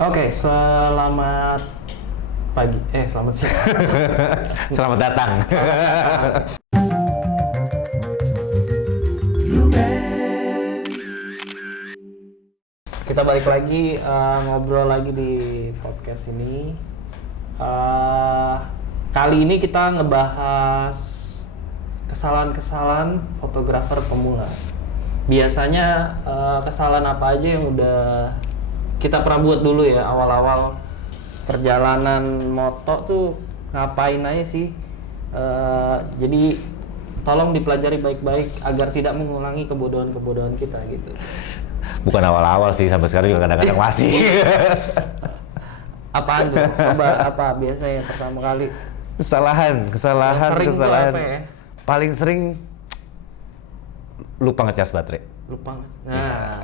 Oke, selamat pagi. Selamat siang. Selamat datang. Kita balik lagi ngobrol lagi di podcast ini. Kali ini kita ngebahas kesalahan-kesalahan fotografer pemula. Biasanya kesalahan apa aja yang udah kita pernah buat dulu ya awal-awal perjalanan moto tuh ngapain aja sih? Jadi tolong dipelajari baik-baik agar tidak mengulangi kebodohan-kebodohan kita gitu. Bukan awal-awal sih, sampai sekarang juga kadang-kadang masih. Apaan tuh? Coba apa biasanya pertama kali? Kesalahan. Sering tuh apa ya? Paling sering lupa ngecas baterai. Lupa. Nah,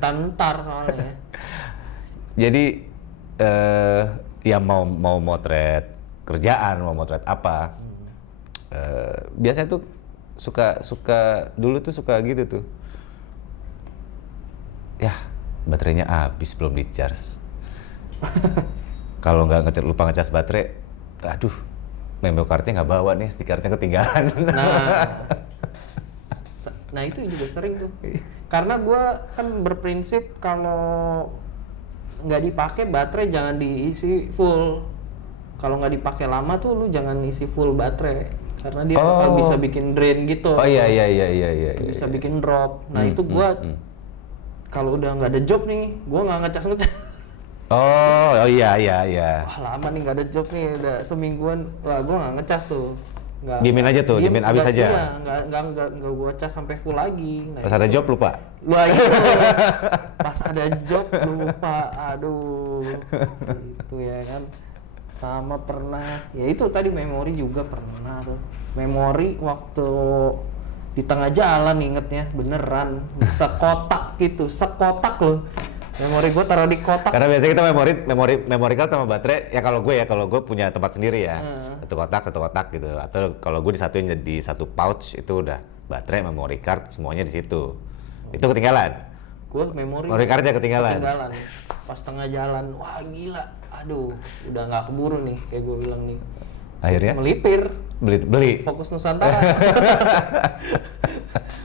entar soalnya. Jadi ya mau motret kerjaan, mau motret apa. Biasanya tuh suka dulu tuh suka gitu tuh. Ya, baterainya habis belum di-charge. Kalau lupa ngecas baterai, aduh, memory cardnya nggak bawa nih, SD cardnya ketinggalan. Nah itu juga sering tuh. Karena gue kan berprinsip kalau nggak dipakai baterai jangan diisi full. Kalau nggak dipakai lama tuh lu jangan isi full baterai karena dia bakal bisa bikin drain gitu. Oh iya. Bisa bikin drop. Nah itu gue kalau udah nggak ada job nih, gue nggak ngecas. Oh iya. Wah lama nih nggak ada job nih, udah semingguan, wah gue nggak ngecas tuh. Diemin aja tuh, diemin habis aja. Iya, nggak gue cas sampai full lagi. Nah, pas ada job lupa. Lagi pas ada job lupa, aduh, itu ya kan. Sama pernah, ya itu tadi memori juga pernah tuh. Memori waktu di tengah jalan ingetnya, beneran sekotak gitu, sekotak loh. Memori gue taruh di kotak. Karena biasanya kita memori card sama baterai ya kalau gue punya tempat sendiri ya. Satu kotak gitu. Atau kalau gue disatuin jadi satu pouch itu udah baterai, memory card semuanya di situ. Itu ketinggalan. Gue memory cardnya ketinggalan. Pas tengah jalan, wah gila. Aduh, udah nggak keburu nih kayak gue bilang nih. Akhirnya melipir. Beli. Fokus Nusantara.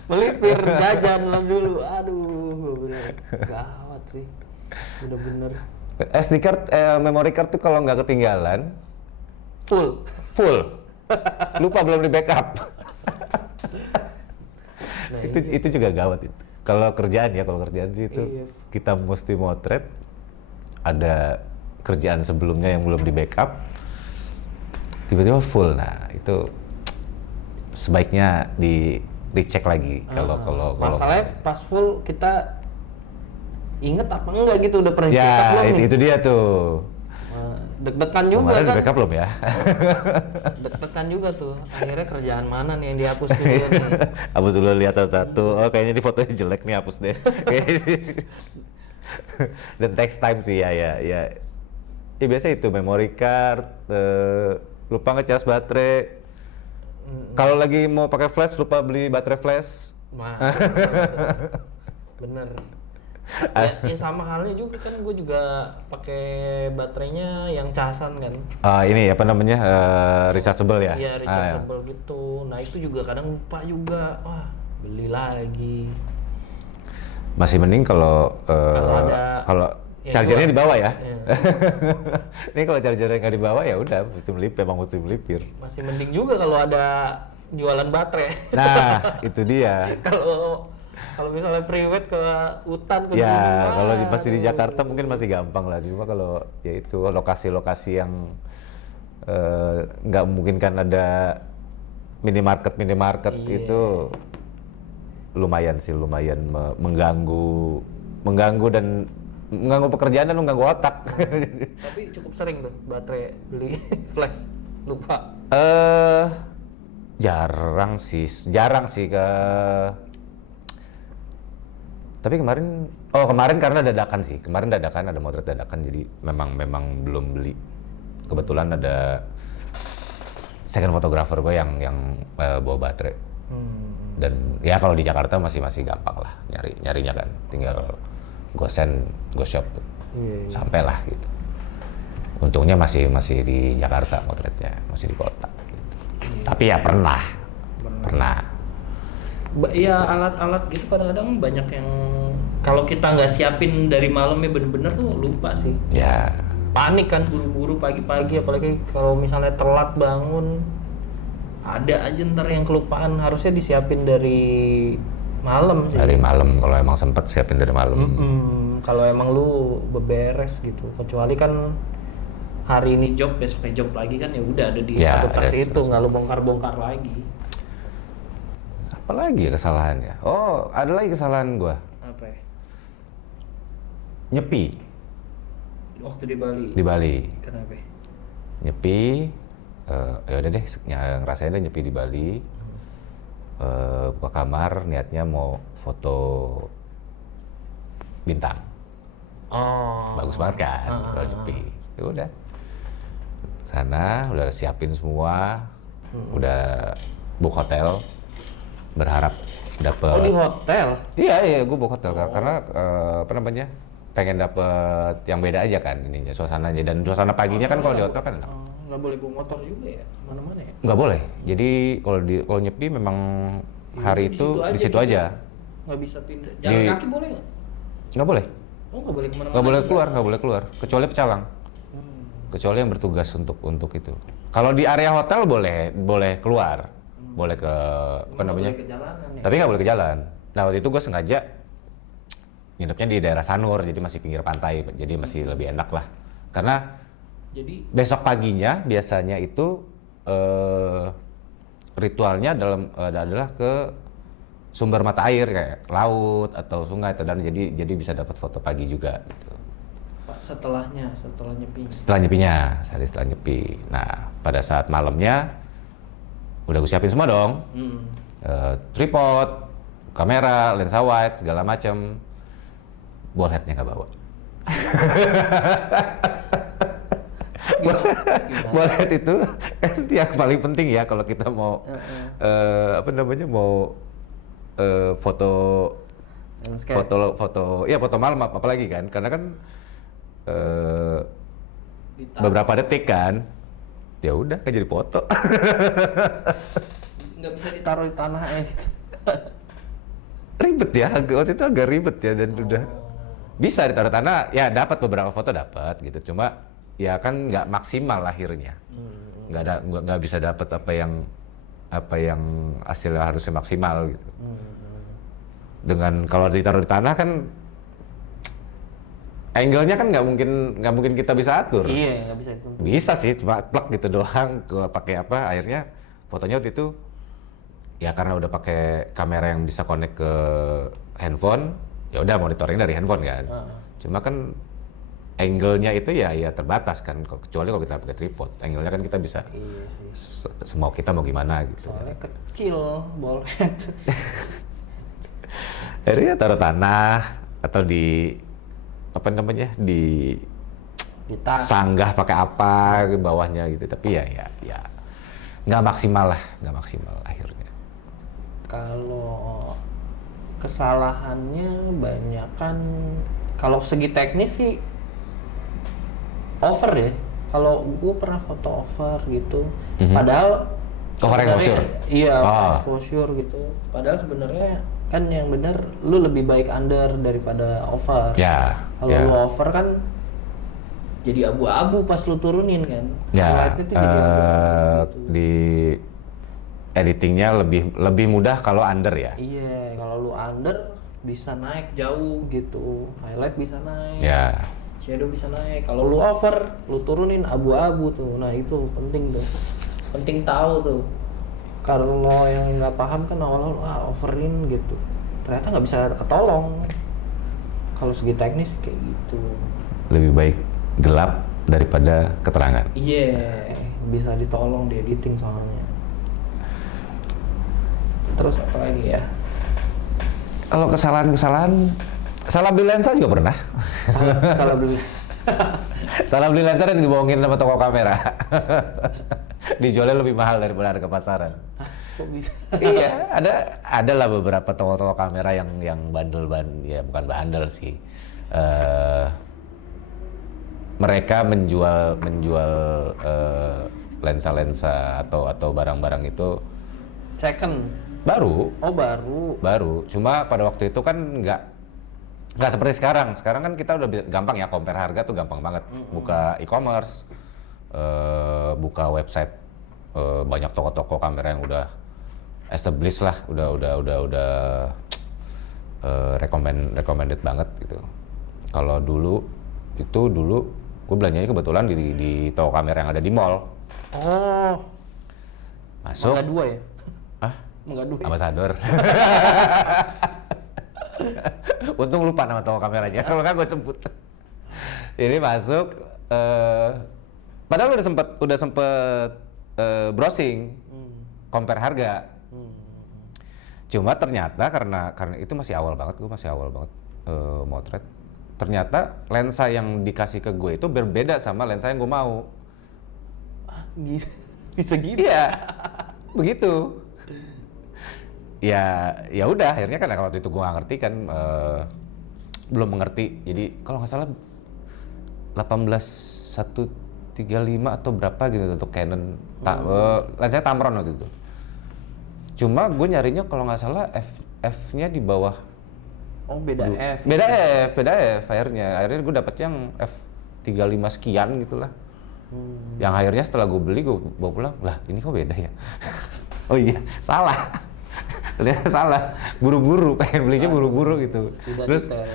Melipir jajan lah dulu. Aduh, bener gawat sih. Bener-bener. SD card, memory card tuh kalau nggak ketinggalan full. Lupa belum di backup. Nah, itu juga gawat itu. Kalau kerjaan sih itu kita mesti motret, ada kerjaan sebelumnya yang belum di backup, tiba-tiba full. Nah itu sebaiknya dicek lagi kalau masalahnya pas full kita inget apa enggak gitu, udah pernah ya belum nih? Itu dia tuh. Deg-degan juga kemarin kan? backup belum ya? Deg-degan juga tuh. Akhirnya kerjaan mana nih yang dihapus dulu nih? Hapus dulu, lihat satu. Oh kayaknya di fotonya jelek nih, hapus deh. Dan text time sih ya. Ya biasa itu memory card, lupa ngecas baterai. Kalau lagi mau pakai flash lupa beli baterai flash. Bener. Ya sama halnya juga kan, gue juga pakai baterainya yang casan kan. Ini apa namanya, rechargeable ya? Iya rechargeable gitu. Nah itu juga kadang lupa juga. Wah beli lagi. Masih mending kalau chargernya di bawah ya. Ini kalau chargernya nggak di bawah ya udah mesti melipir. Masih mending juga kalau ada jualan baterai. Nah itu dia. Kalau misalnya private ke hutan ke ya kalau masih di Jakarta mungkin masih gampang lah, cuma kalau ya itu lokasi-lokasi yang nggak memungkinkan ada minimarket itu lumayan mengganggu dan mengganggu pekerjaan dan mengganggu otak. Tapi cukup sering tuh baterai beli flash lupa. Jarang sih tapi kemarin karena dadakan sih. Kemarin dadakan, ada motret dadakan, jadi memang belum beli. Kebetulan ada second photographer gue yang bawa baterai. Dan ya kalau di Jakarta masih gampang lah nyarinya kan. Tinggal go shop. Iya. Sampailah gitu. Untungnya masih di Jakarta motretnya, masih di kota gitu. Tapi ya pernah. Ya alat-alat gitu kadang-kadang banyak yang kalau kita nggak siapin dari malamnya bener-bener tuh lupa sih. Ya. Panik kan buru-buru pagi-pagi, apalagi kalau misalnya telat bangun, ada aja ntar yang kelupaan. Harusnya disiapin dari malam sih. Dari malam kalau emang sempet siapin dari malam. Kalau emang lu beberes gitu, kecuali kan hari ini job, besoknya job lagi kan ya udah ada di Ya, satu tas ada itu, nggak lu bongkar-bongkar lagi. Apa lagi ya kesalahannya? Oh, ada lagi kesalahan gua. Apa ya? Nyepi Waktu di Bali. di Bali. Kenapa? Nyepi, ya udah deh, ngerasain deh nyepi di Bali. Buka kamar, niatnya mau foto bintang. Oh. Bagus banget kan, kalau nyepi. Ya udah, sana udah siapin semua, udah book hotel, berharap dapet. Oh, di hotel? Iya, gue book hotel karena apa namanya, pengen dapet yang beda aja kan ininya, suasananya, dan suasana paginya kan kalau di hotel kan enak. Nggak boleh bawa motor juga ya, kemana-mana ya? Nggak boleh. Jadi kalau nyepi memang hari itu di situ aja. Nggak bisa pindah. Jalan kaki boleh nggak? Nggak boleh. Oh, nggak boleh kemana-mana. Nggak boleh keluar, kecuali pecalang. Kecuali yang bertugas untuk itu. Kalau di area hotel boleh keluar, boleh ke apa namanya? Boleh ke jalanan ya? Tapi nggak boleh ke jalan. Nah waktu itu gue sengaja nginepnya di daerah Sanur, jadi masih pinggir pantai, jadi masih lebih enak lah. Karena Jadi besok paginya biasanya itu ritualnya adalah ke sumber mata air kayak laut atau sungai atau dan jadi bisa dapat foto pagi juga gitu. setelah nyepi. Setelah nyepinya, sehari setelah nyepi. Nah, pada saat malamnya udah gue siapin semua dong. Tripod, kamera, lensa wide, segala macam. Ball head-nya nggak bawa. Ball head itu kan yang paling penting ya kalau kita mau mau foto malam apalagi kan, karena kan beberapa detik kan, ya udah nggak jadi foto. Nggak bisa ditaruh di tanah ya gitu. Ribet ya, waktu itu agak ribet ya, dan udah bisa ditaruh tanah, ya dapat beberapa foto dapat gitu, cuma ya kan nggak maksimal akhirnya, nggak bisa dapat apa yang hasilnya harusnya maksimal gitu. Dengan kalau ditaruh di tanah kan angle-nya kan nggak mungkin kita bisa atur. Iya, nggak bisa itu. Bisa sih, cuma plug gitu doang. Gua pakai apa? Akhirnya fotonya waktu itu ya karena udah pakai kamera yang bisa connect ke handphone, ya udah monitoring dari handphone kan. Cuma kan angle-nya itu ya terbatas kan, kecuali kalau kita pakai tripod. Angle-nya kan kita bisa semau kita mau gimana gitu. Soalnya kecil ball head. Akhirnya taruh tanah atau di apa namanya di tas. Sanggah pakai apa ke bawahnya gitu, tapi ya nggak maksimal akhirnya. Kalau kesalahannya banyak kan, kalau segi teknis sih over ya. Kalau gue pernah foto over gitu, padahal over exposure. Iya, exposure gitu. Padahal sebenarnya kan yang benar lu lebih baik under daripada over. Ya. Kalau lu over kan jadi abu-abu pas lu turunin kan. Ya. Itu jadi abu-abu gitu. Di editingnya lebih mudah kalau under ya. Iya, kalau lu under bisa naik jauh gitu. Highlight bisa naik. Ya. Shadow bisa naik. Kalau lu over, lu turunin abu-abu tuh. Nah, itu penting tuh. Penting tahu tuh. Kalau yang nggak paham kan awal-awal overin gitu, ternyata nggak bisa ketolong. Kalau segi teknis kayak gitu. Lebih baik gelap daripada keterangan. Iya, bisa ditolong di editing soalnya. Terus apa lagi ya? Kalau kesalahan salah beli lensa juga pernah. Salah beli. Salah beli lensa dan dibohongin sama toko kamera. Dijualnya lebih mahal daripada harga pasaran. Kok bisa? Iya, ada lah beberapa toko-toko kamera yang bandel ya bukan bandel sih. mereka menjual lensa-lensa atau barang-barang itu Second. baru. Oh baru. Cuma pada waktu itu kan nggak seperti sekarang. Sekarang kan kita udah gampang ya, compare harga tuh gampang banget. Buka e-commerce, buka website, banyak toko-toko kamera yang udah established lah, udah recommended banget gitu. Kalau dulu gue belanjanya kebetulan di toko kamera yang ada di mall. Oh. Masuk. Mangga 2 ya? Ah, Mangga 2. ambasador. Untung lupa nama toko kameranya, kalau kan gue sebut. Ini masuk, padahal udah sempet browsing, compare harga. Cuma ternyata karena itu masih awal banget motret. Ternyata lensa yang dikasih ke gue itu berbeda sama lensa yang gue mau. Bisa gitu? Iya, begitu. Ya udah, akhirnya kan waktu itu gue nggak ngerti kan, belum mengerti. Jadi kalau nggak salah 18135 atau berapa gitu untuk Canon. Lensanya Tamron waktu itu. Cuma gue nyarinya kalau nggak salah f-nya di bawah. Oh beda F. Beda F akhirnya gue dapet yang f35 sekian gitulah. Yang akhirnya setelah gue beli, gue bawa pulang, lah ini kok beda ya? Oh iya, salah. Ternyata salah. Buru-buru, pengen belinya buru-buru gitu. Tidak Terus detail.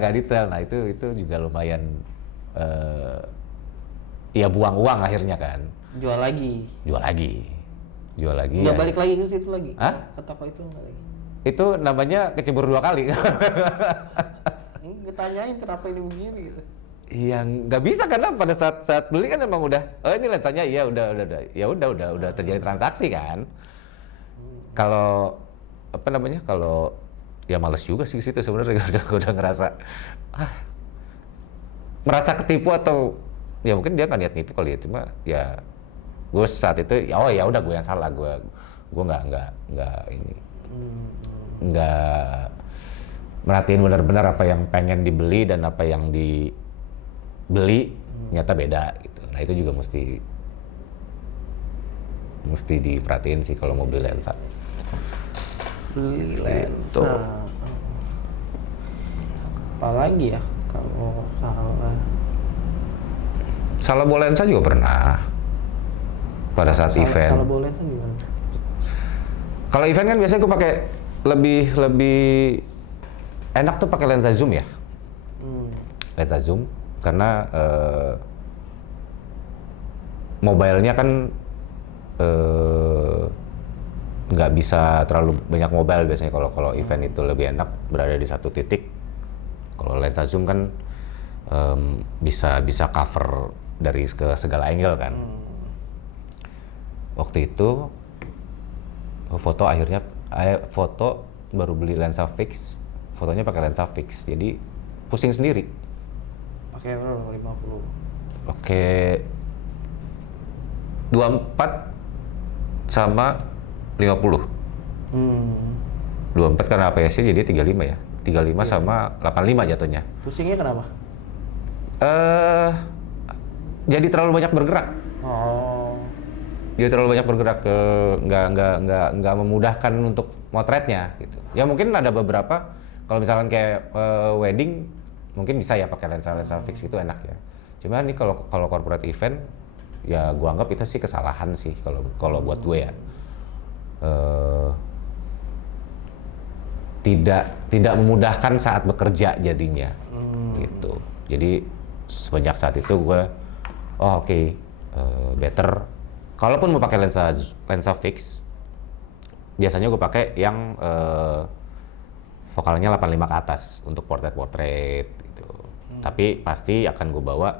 nggak detail. Nah itu juga lumayan, ya buang uang akhirnya kan. Jual lagi. Nggak Nggak balik lagi ke situ lagi? Hah? Ke toko itu nggak lagi? Itu namanya kecebur 2 kali. Ini ditanyain kenapa ini begini gitu. Iya, nggak bisa karena pada saat beli kan emang udah, oh ini lensanya, iya udah terjadi transaksi kan. Kalau apa namanya, kalau ya males juga sih situ sebenarnya, udah ngerasa merasa ketipu atau ya mungkin dia nggak niat nipu kali ya, cuma ya gue saat itu ya udah gue yang salah, gue nggak ini nggak merhatiin benar-benar apa yang pengen dibeli dan apa yang dibeli ternyata beda gitu. Nah itu juga mesti diperhatiin sih kalau mau beli lensa. Beli Gitu. lensa. Apalagi ya kalau Salah bawa lensa juga pernah pada saat event. Salah bawa lensa gimana? Kalau event kan biasanya gue pakai lebih enak tuh pakai lensa zoom ya. Lensa zoom karena mobile-nya kan nggak bisa terlalu banyak mobile biasanya. Kalau event itu lebih enak berada di satu titik. Kalau lensa zoom kan bisa cover dari ke segala angle kan. Waktu itu foto baru beli lensa fix, fotonya pakai lensa fix, jadi pusing sendiri. Pakai berapa? 50. Pakai 24 sama 50. 24 karena APS-nya jadi 35 ya. 35 sama 85 jatuhnya. Pusingnya kenapa? Jadi terlalu banyak bergerak. Oh. Dia terlalu banyak bergerak, nggak memudahkan untuk motretnya gitu. Ya mungkin ada beberapa, kalau misalkan kayak wedding mungkin bisa ya pakai lensa fix itu enak ya. Cuma nih kalau corporate event ya gua anggap itu sih kesalahan sih kalau buat gue ya. Tidak memudahkan saat bekerja jadinya gitu. Jadi semenjak saat itu gue better. Kalaupun mau pakai lensa fix, biasanya gue pakai yang fokalnya 85 ke atas untuk portrait gitu. Tapi pasti akan gue bawa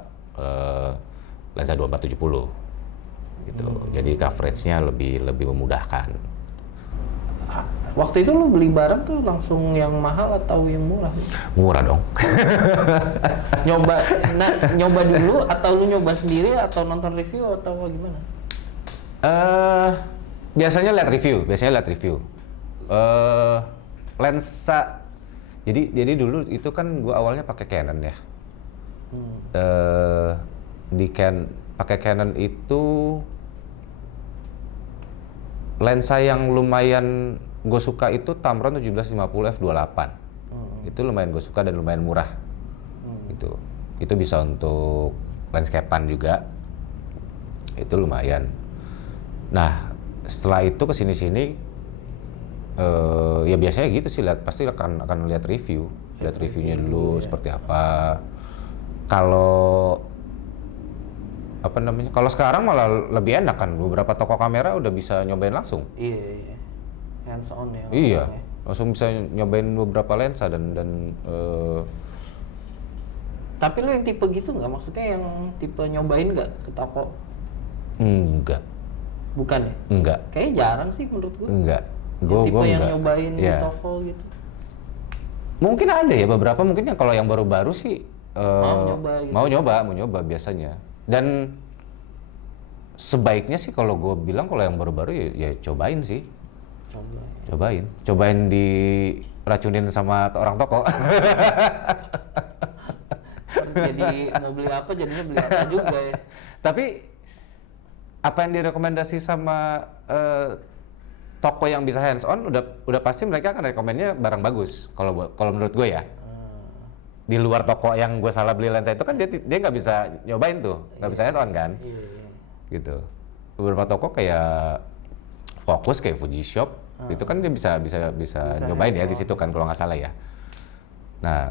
lensa 2470 gitu. Jadi coveragenya lebih memudahkan. Waktu itu lu beli barang tuh langsung yang mahal atau yang murah? Murah dong. nyoba dulu atau lu nyoba sendiri atau nonton review atau gimana? Biasanya lihat review. Lensa. Jadi dulu itu kan gua awalnya pakai Canon ya. Pakai Canon itu lensa yang lumayan gue suka itu Tamron 1750 f/28. Itu lumayan gue suka dan lumayan murah. Itu bisa untuk landscape-an juga. Itu lumayan. Nah, setelah itu kesini-sini ya biasanya gitu sih, pasti akan lihat reviewnya dulu seperti apa. Kalau kalau sekarang malah lebih enak kan, beberapa toko kamera udah bisa nyobain langsung. Iya. Hands on ya. Iya, langsung bisa nyobain beberapa lensa dan Tapi lo yang tipe gitu nggak? Maksudnya yang tipe nyobain nggak ke toko? Enggak. Bukan ya? Enggak. Kayaknya jarang sih menurut gue. Enggak. Tipe yang enggak. nyobain di Ya. toko gitu. Mungkin ada ya beberapa, mungkin yang kalau yang baru-baru sih Mau nyoba gitu. mau nyoba biasanya. Dan sebaiknya sih kalau gue bilang kalau yang baru-baru ya cobain sih. Cobain diracunin sama orang toko. Jadi mau beli apa jadinya beli apa juga ya. Tapi apa yang direkomendasi sama toko yang bisa hands on udah pasti mereka akan rekomennya barang bagus kalau menurut gue ya. Di luar toko yang gue salah beli lensa itu kan dia nggak bisa nyobain tuh, nggak bisa hands on kan. Gitu. Beberapa toko kayak Focus, kayak Fujishop, itu kan dia bisa nyobain ya di situ kan kalau nggak salah ya. Nah,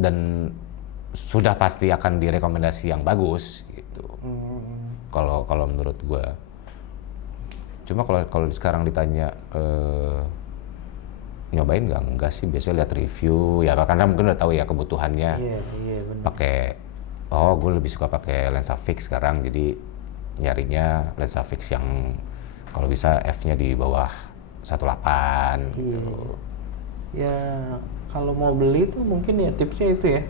dan sudah pasti akan direkomendasi yang bagus gitu. Kalau menurut gue. Cuma kalau sekarang ditanya nyobain enggak sih, biasanya lihat review ya, karena mungkin udah tahu ya kebutuhannya. Iya benar. Pakai gue lebih suka pakai lensa fix sekarang, jadi nyarinya lensa fix yang kalau bisa f-nya di bawah 1.8 gitu. Ya kalau mau beli tuh mungkin ya tipsnya itu ya,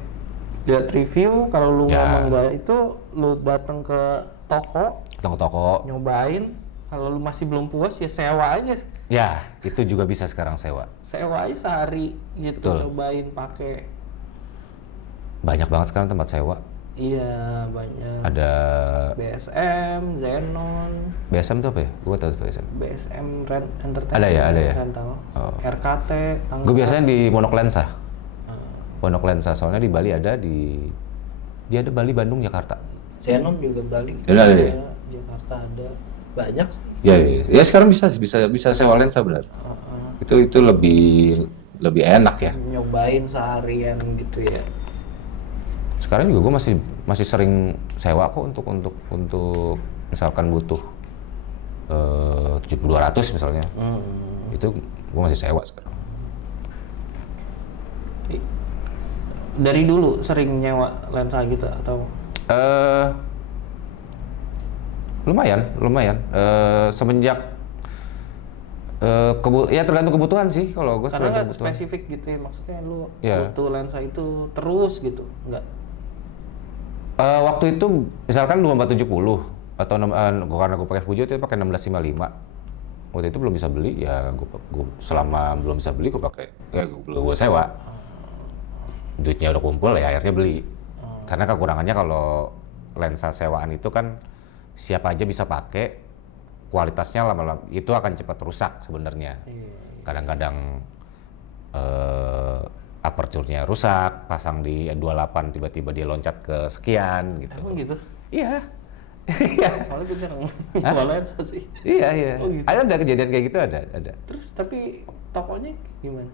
lihat review. Kalau lu ngomong enggak itu lu datang ke toko, nyobain. Kalau lu masih belum puas ya sewa aja. Ya, itu juga bisa sekarang sewa Sewa aja sehari gitu. Betul. Cobain pakai. Banyak banget sekarang tempat sewa. Iya banyak. Ada BSM, Xenon. BSM itu apa ya? Gue tahu BSM. BSM Entertainment. Ada ya. Rental. RKT. Gue biasanya di Monok Lensa. Monok Lensa, soalnya di Bali ada dia ada Bali, Bandung, Jakarta. Xenon juga Bali. Ada. Jakarta ada. Banyak sih. Ya sekarang bisa sewa lensa benar. Itu lebih enak ya. Nyobain seharian gitu ya. Sekarang juga gue masih sering sewa kok untuk misalkan butuh 200 misalnya. Itu gue masih sewa sekarang. Dari dulu sering nyewa lensa gitu atau? Lumayan. Semenjak ya tergantung kebutuhan sih kalau gue. Karena nggak spesifik gitu ya, maksudnya lu butuh lensa itu terus gitu, nggak? Waktu itu misalkan 2470 atau karena gue pakai Fuji itu pakai 1655. Waktu itu belum bisa beli ya, gue selama belum bisa beli gue pakai gue sewa. Duitnya udah kumpul ya akhirnya beli. Karena kekurangannya kalau lensa sewaan itu kan siapa aja bisa pakai, kualitasnya lama-lama itu akan cepat rusak sebenarnya. Kadang-kadang aperture-nya rusak, pasang di 28 tiba-tiba dia loncat ke sekian gitu. Emang gitu? Iya. Soalnya gue jarang nyewa lensa sih. Iya. Oh, gitu. Ada kejadian kayak gitu ada. Terus tapi tokonya gimana?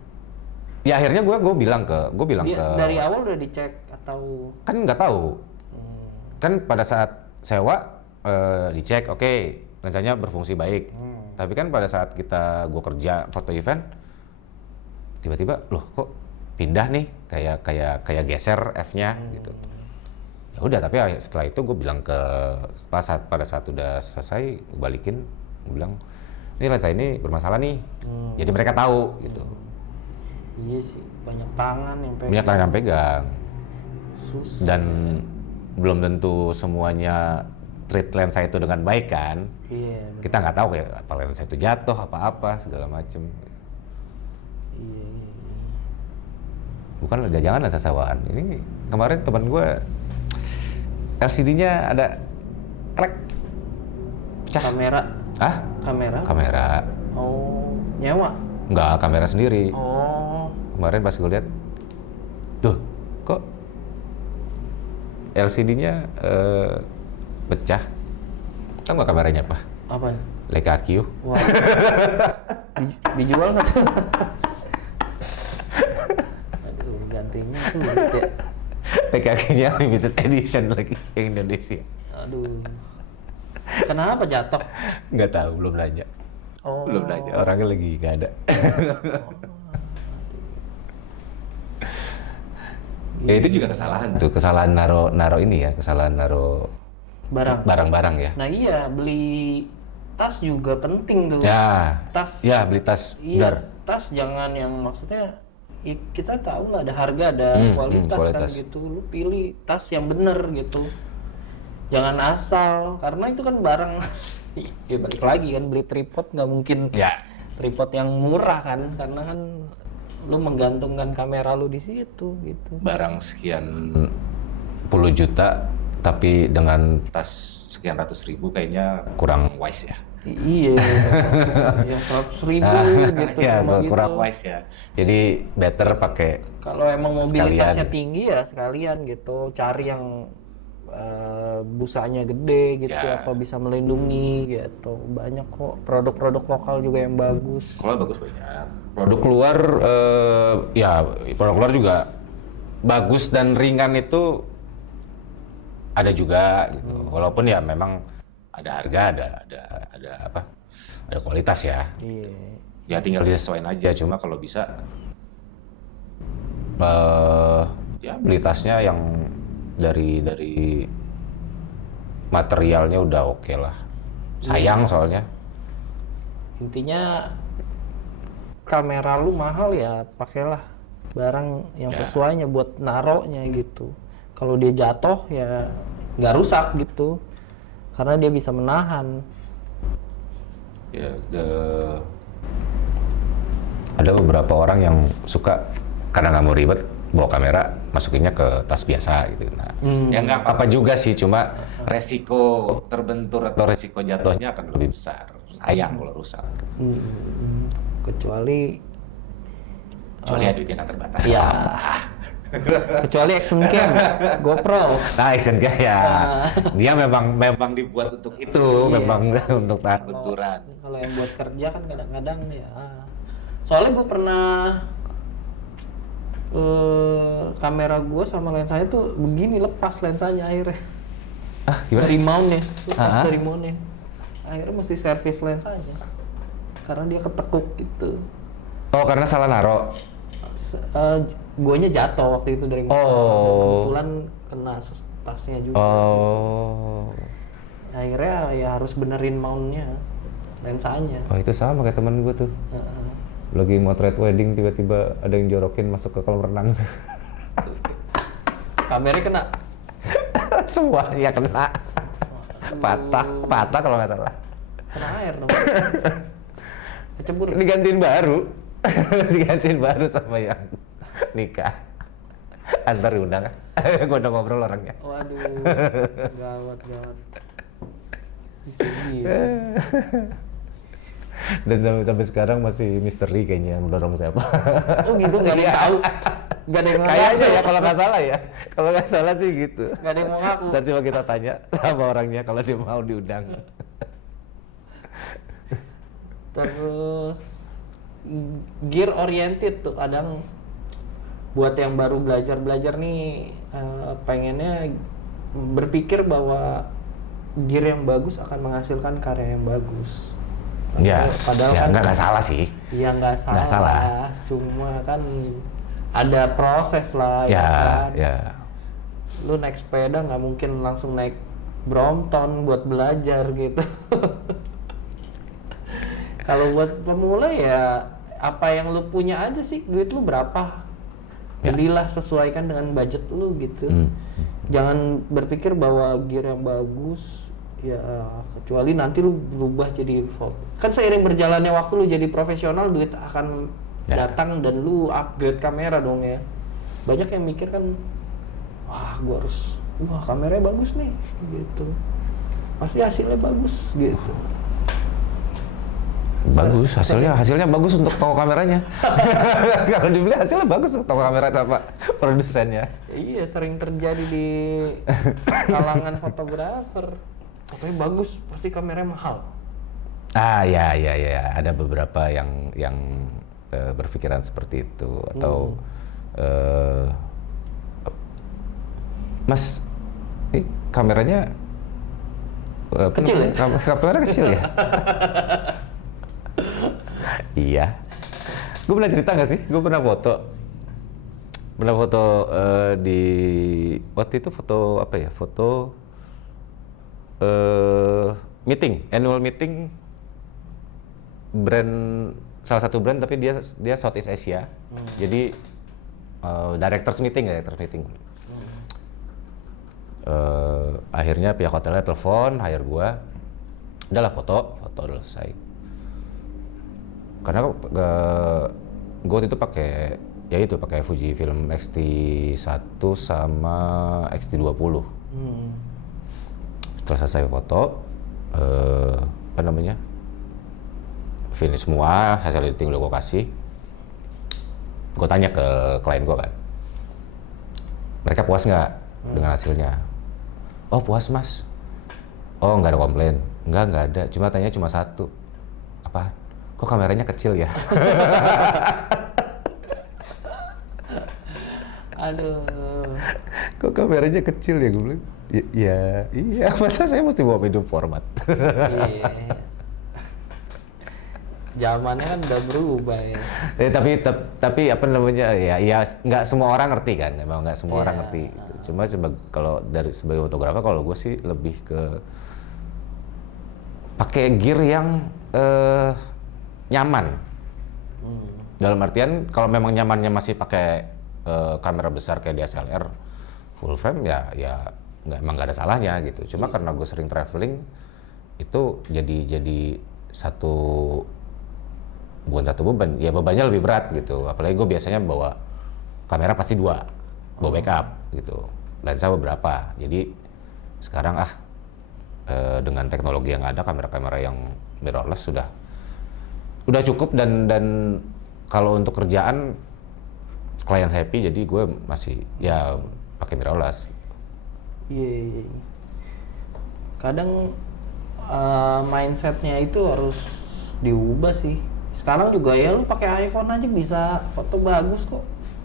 Ya akhirnya gue bilang ke dari awal udah dicek atau kan nggak tahu. Kan pada saat sewa dicek, oke, lensanya berfungsi baik. Tapi kan pada saat gue kerja foto event, tiba-tiba loh kok pindah nih, kayak geser f-nya gitu. Ya udah, tapi setelah itu gue bilang pada saat udah selesai gue balikin, gue bilang ini lensa ini bermasalah nih. Jadi mereka tahu gitu. Iya sih, banyak tangan yang pegang. Susah. Dan belum tentu semuanya treat lensa itu dengan baik kan. Iya. Kita nggak tahu kayak apa lensa itu jatuh apa segala macem. Iya. Bukan jangan lensa sewaan. Ini kemarin teman gue LCD-nya ada krek. Pecah. Kamera. Ah? Kamera. Kamera. Oh, nyewa. Enggak, kamera sendiri. Oh. Kemarin pas gue lihat, tuh kok LCD-nya pecah. Tahu nggak kameranya apa? Apa? Leica Q. Wah. Dijual nggak tuh? Aduh, gantinya sulit ya. Leica Q-nya limited edition lagi yang Indonesia. Aduh. Kenapa jatuh? Nggak tahu, belum nanya. Oh. Belum nanya, orangnya lagi nggak ada. Ya itu juga kesalahan tuh, kesalahan naro ini ya, kesalahan naro barang-barang ya. Nah iya, beli tas juga penting tuh. Ya. Tas. Ya, beli tas. Iya, Benar. tas jangan yang maksudnya ya kita tahu lah ada harga, ada kualitas kan gitu. Lu pilih tas yang bener gitu. Jangan asal, karena itu kan barang ya balik lagi kan, beli tripod nggak mungkin Ya. tripod yang murah kan, karena kan lu menggantungkan kamera lu di situ gitu. Barang sekian puluh juta tapi dengan tas sekian ratus ribu kayaknya kurang wise ya. Iya, yang 100.000 gitu. Ya, cuma gitu. kurang wise ya. Jadi better pakai. Kalau emang mobilitasnya tinggi ya sekalian gitu, cari yang busanya gede gitu, Ya. apa bisa melindungi gitu. Banyak kok produk-produk lokal juga yang bagus. Kalau bagus banyak. Produk luar, ya produk luar juga bagus dan ringan itu ada juga gitu. Walaupun ya memang ada harga, ada apa? Ada kualitas ya. Iya. Ya tinggal disesuaikan aja. Cuma kalau bisa, ya beli tasnya yang dari materialnya udah oke lah. Sayang soalnya. Intinya kamera lu mahal ya pakailah barang yang sesuainya buat naronya gitu. Kalau dia jatuh ya nggak rusak gitu, karena dia bisa menahan. Ya, ada beberapa orang yang suka karena nggak mau ribet bawa kamera masukinnya ke tas biasa gitu. Nah, ya nggak apa-apa juga sih, cuma resiko terbentur atau resiko jatuhnya akan lebih besar. Sayang kalau rusak. Kecuali Soalnya duitnya nggak terbatas. ya kecuali action cam GoPro. Nah, action cam ya, dia memang dibuat untuk itu, memang untuk tahan benturan. Kalau yang buat kerja kan kadang-kadang ya. Soalnya gue pernah kamera gue sama lensanya tuh begini, lepas lensanya akhirnya. Ah, gimana? Dari mountnya, lepas dari mountnya. Akhirnya mesti servis lensanya karena dia ketekuk gitu. Oh, karena salah naro. Guanya jatuh waktu itu dari motor. Kebetulan kena tasnya juga. Oh. Akhirnya ya harus benerin mountnya, lensanya. Oh, itu sama kayak temen gue tuh. Lagi motret wedding, tiba-tiba ada yang jorokin masuk ke kolam renang. Kameranya kena. Semuanya kena. Patah kalau nggak salah. Kena air dong. Kecebur. Digantiin baru. Digantiin baru sama yang nikah. Antar diundang. Gue udah ngobrol orangnya. Waduh, gawat. Bisa gitu. Dan sampai sekarang masih misteri kayaknya yang dorong siapa. Oh gitu, nggak ada yang tahu. Nggak ada yang mau Kayaknya ngaku. ya kalau nggak salah ya. Kalau nggak salah sih gitu. Nggak ada yang mau ngaku. Ntar coba kita tanya sama orangnya kalau dia mau diundang. Terus gear oriented tuh kadang buat yang baru belajar nih pengennya berpikir bahwa gear yang bagus akan menghasilkan karya yang bagus. Ya, padahal ya, kan nggak salah sih. Iya nggak salah. salah. Cuma kan ada proses lah. Ya, kan? ya. Lu naik sepeda nggak mungkin langsung naik Brompton buat belajar gitu. Kalau buat pemula ya apa yang lu punya aja sih, duit lu berapa, belilah, sesuaikan dengan budget lu gitu. Jangan berpikir bahwa gear yang bagus ya, kecuali nanti lu berubah jadi kan seiring berjalannya waktu lu jadi profesional, duit akan datang dan lu upgrade kamera dong ya. Banyak yang mikir kan, wah gua harus wah kameranya bagus nih gitu, pasti hasilnya bagus gitu. Bagus, hasilnya bagus untuk toko kameranya. Kalau dibeli hasilnya bagus untuk toko kamera sama produsennya. Iya, sering terjadi di kalangan fotografer. Fotonya bagus, pasti kameranya mahal. Ya, ada beberapa yang berpikiran seperti itu atau Mas, ini kameranya Kecil ya? Kamera kecil ya? Iya. Gue pernah cerita nggak sih? Gue pernah foto di waktu itu foto apa ya? Foto meeting, annual meeting brand, salah satu brand tapi dia Southeast Asia. Jadi directors meeting. Akhirnya pihak hotelnya telepon, hire gua. Udahlah foto udah selesai. Karena gua waktu itu pakai Fujifilm X-T1 sama X-T20. Setelah selesai foto, finish semua, hasil editing udah gua kasih. Gua tanya ke klien gua kan, mereka puas nggak dengan hasilnya? Oh puas mas. Oh nggak ada komplain? Nggak ada. Cuma satu. Apa? Kok kameranya kecil ya? Aduh. Kok kameranya kecil ya? Gue bilang. Iya. Masa saya mesti bawa medium format? Iya. Zamannya kan udah berubah ya. Tapi apa namanya ya nggak semua orang ngerti kan, memang nggak semua orang ngerti. Cuma kalau sebagai fotografer, kalau gue sih lebih ke pakai gear yang nyaman. Dalam artian kalau memang nyamannya masih pakai kamera besar kayak DSLR full frame ya emang nggak ada salahnya gitu. Cuma karena gue sering traveling itu jadi bukan satu beban, ya bebannya lebih berat gitu. Apalagi gue biasanya bawa kamera pasti 2, bawa backup gitu, lensa beberapa. Jadi sekarang dengan teknologi yang ada, kamera-kamera yang mirrorless udah cukup dan kalau untuk kerjaan klien happy, jadi gue masih ya pakai mirrorless. Iya. Kadang mindsetnya itu harus diubah sih. Sekarang juga ya lu pakai iPhone aja bisa foto bagus kok.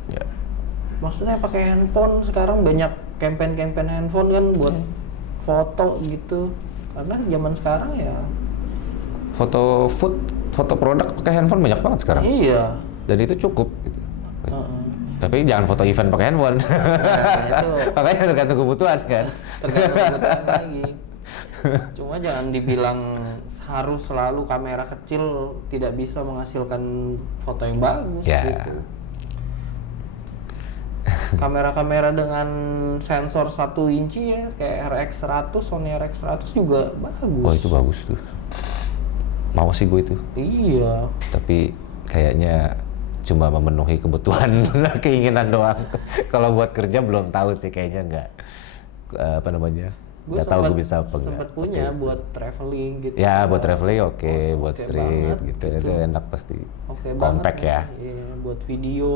Ya. Maksudnya pakai handphone, sekarang banyak campaign handphone kan buat foto gitu. Karena zaman sekarang ya foto produk pakai handphone banyak banget sekarang. iya. Dan itu cukup gitu. Tapi jangan foto event pakai handphone. Nah, itu Makanya tergantung kebutuhan kan. tergantung kebutuhan lagi. Cuma jangan dibilang harus selalu kamera kecil tidak bisa menghasilkan foto yang bagus gitu. Kamera-kamera dengan sensor 1 inci ya, kayak RX100, Sony RX100 juga bagus. Oh itu bagus tuh. Mau sih gue itu. Iya. Tapi kayaknya cuma memenuhi kebutuhan keinginan doang. Kalau buat kerja belum tahu sih, kayaknya nggak nggak tahu gue bisa apa nggak. Sempat punya buat traveling gitu. Ya buat traveling oke, buat oke street banget, gitu. Itu enak pasti. Oke Compact banget, ya. Iya, buat video.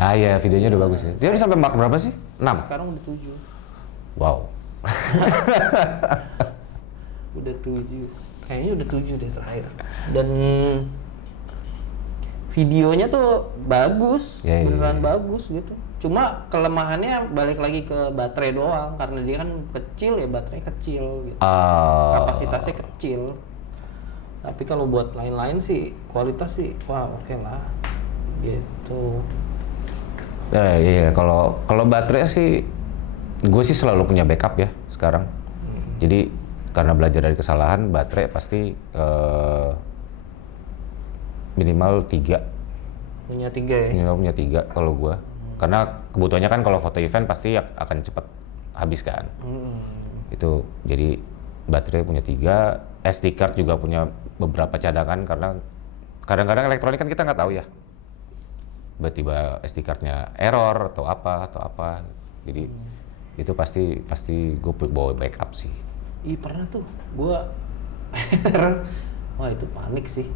Iya, videonya udah bagus ya. Dia udah sampai mark berapa sih? 6? Sekarang udah 7. Wow. Udah 7. Kayaknya udah 7 deh terakhir. Dan videonya tuh bagus, beneran bagus gitu. Cuma kelemahannya balik lagi ke baterai doang, karena dia kan kecil ya, baterainya kecil gitu. Kapasitasnya kecil. Tapi kalau buat lain-lain sih, kualitas sih, wah oke lah. Gitu. Iya, kalau baterai sih, gue sih selalu punya backup ya sekarang. Jadi karena belajar dari kesalahan, baterai pasti minimal 3. Punya 3 ya? Minimal punya 3 kalau gue. Karena kebutuhannya kan kalau foto event pasti akan cepat habis kan. Itu jadi baterai punya 3, SD card juga punya beberapa cadangan, karena kadang-kadang elektronik kan kita nggak tahu ya. Tiba-tiba SD card-nya error atau apa. Jadi itu pasti gue bawa backup sih. Ih pernah tuh, gua wah itu panik sih.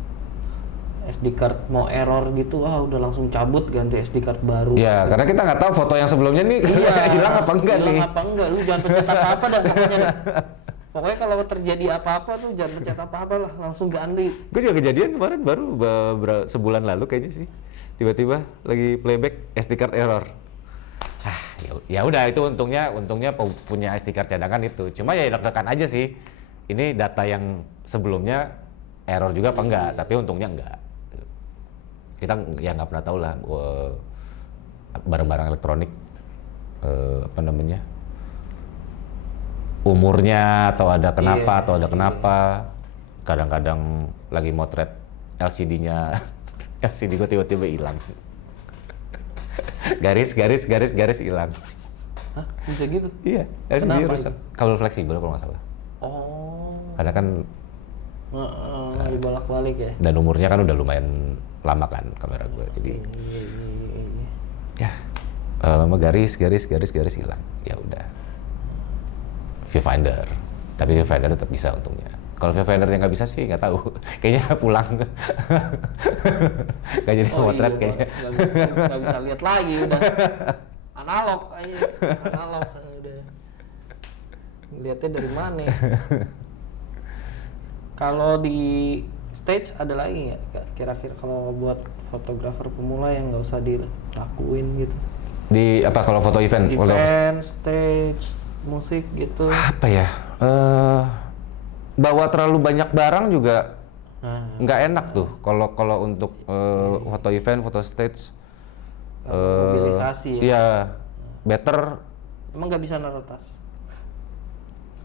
SD card mau error gitu, wah udah langsung cabut ganti SD card baru. Ya, karena kita nggak tahu foto yang sebelumnya nih hilang apa enggak nih. Hilang apa enggak, lu jangan pencet apa-apa dah pokoknya dah. Pokoknya kalau terjadi apa-apa tuh jangan pencet apa-apa lah, langsung ganti. Gue juga kejadian kemarin baru sebulan lalu kayaknya sih. Tiba-tiba lagi playback SD card error. Ya udah itu untungnya punya SD card cadangan itu. Cuma ya deg-degan aja sih. Ini data yang sebelumnya error juga apa enggak, tapi untungnya enggak. Kita ya nggak pernah tahu lah barang-barang elektronik apa namanya umurnya atau ada kenapa kadang-kadang lagi motret LCD-nya LCD gue tiba-tiba hilang garis hilang. Hah? Bisa gitu? Iya, LCD rusak. Kabel fleksibel kalau nggak salah. Oh. Karena kan dibolak-balik ya. Dan umurnya kan udah lumayan lama kan kamera gue, jadi ya lama garis hilang. Ya udah. Viewfinder, tapi viewfinder tetap bisa untungnya. Kalau viewfinder yang nggak bisa sih nggak tahu, kayaknya pulang. Nggak jadi motret kayaknya. Nggak bisa lihat lagi udah. Analog aja, analog udah. Lihatnya dari mana? Kalau di stage ada lagi nggak kira-kira kalau buat fotografer pemula yang nggak usah dilakuin gitu? Di apa kalau foto event? Stage, musik gitu. Apa ya? Bawa terlalu banyak barang juga nggak enak tuh. Kalau untuk foto event, foto stage. Mobilisasi ya? Iya, better. Emang nggak bisa naruh tas?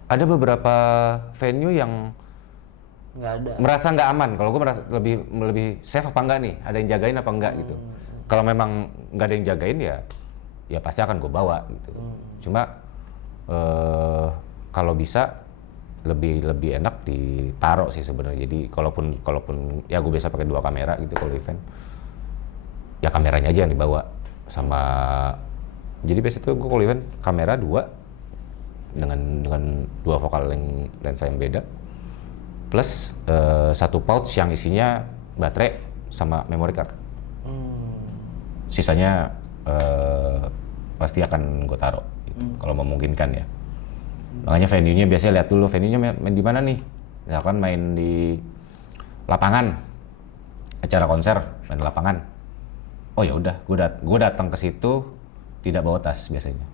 Ada beberapa venue yang nggak ada. Merasa nggak aman. Kalau gue merasa lebih safe apa enggak nih? Ada yang jagain apa enggak gitu. Kalau memang nggak ada yang jagain ya pasti akan gue bawa gitu. Cuma kalau bisa lebih enak ditaruh sih sebenarnya. Jadi kalaupun ya gue biasa pakai 2 kamera gitu kalau event. Ya kameranya aja yang dibawa sama. Jadi biasanya tuh gue kalau event kamera 2 dengan 2 focal lensa yang beda. Plus 1 pouch yang isinya baterai sama memory card. Sisanya pasti akan gue taruh gitu, kalau memungkinkan ya. Makanya venue-nya biasanya lihat dulu venue-nya main di mana nih. Misalkan main di lapangan, acara konser main di lapangan. Oh ya udah, gue datang ke situ tidak bawa tas biasanya.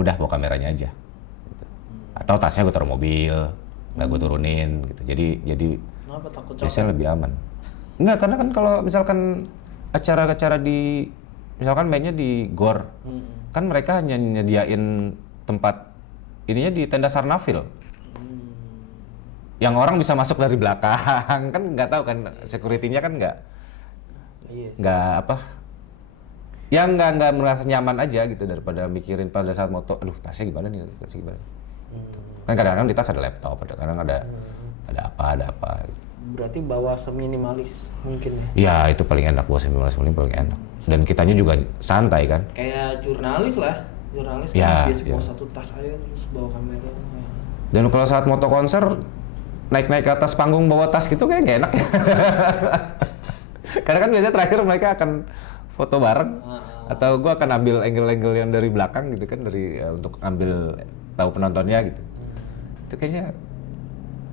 Udah bawa kameranya aja. Gitu. Atau tasnya gue taruh mobil. Nggak gue turunin gitu. Jadi kenapa takut biasanya lebih aman. Enggak, karena kan kalau misalkan acara-acara di misalkan mainnya di GOR, kan mereka hanya nyediain tempat ininya di tenda Sarnafil. Yang orang bisa masuk dari belakang, kan nggak tahu kan security-nya kan nggak apa. Ya nggak merasa nyaman aja gitu daripada mikirin pada saat moto, aduh tasnya gimana nih, tasnya gimana. Kan kadang-kadang di tas ada laptop, kadang-kadang ada apa. Berarti bawa seminimalis mungkin ya? Ya itu paling enak, bawa seminimalis paling enak. Dan kitanya juga santai kan? Kayak jurnalis lah, jurnalis ya, kan biasa bawa 1 tas aja terus bawa kamera. Dan kalau saat moto konser naik ke atas panggung bawa tas gitu kayak nggak enak ya. Karena kan biasanya terakhir mereka akan foto bareng, atau gua akan ambil angle-angle yang dari belakang gitu kan, untuk ambil tahu penontonnya gitu. Itu kayaknya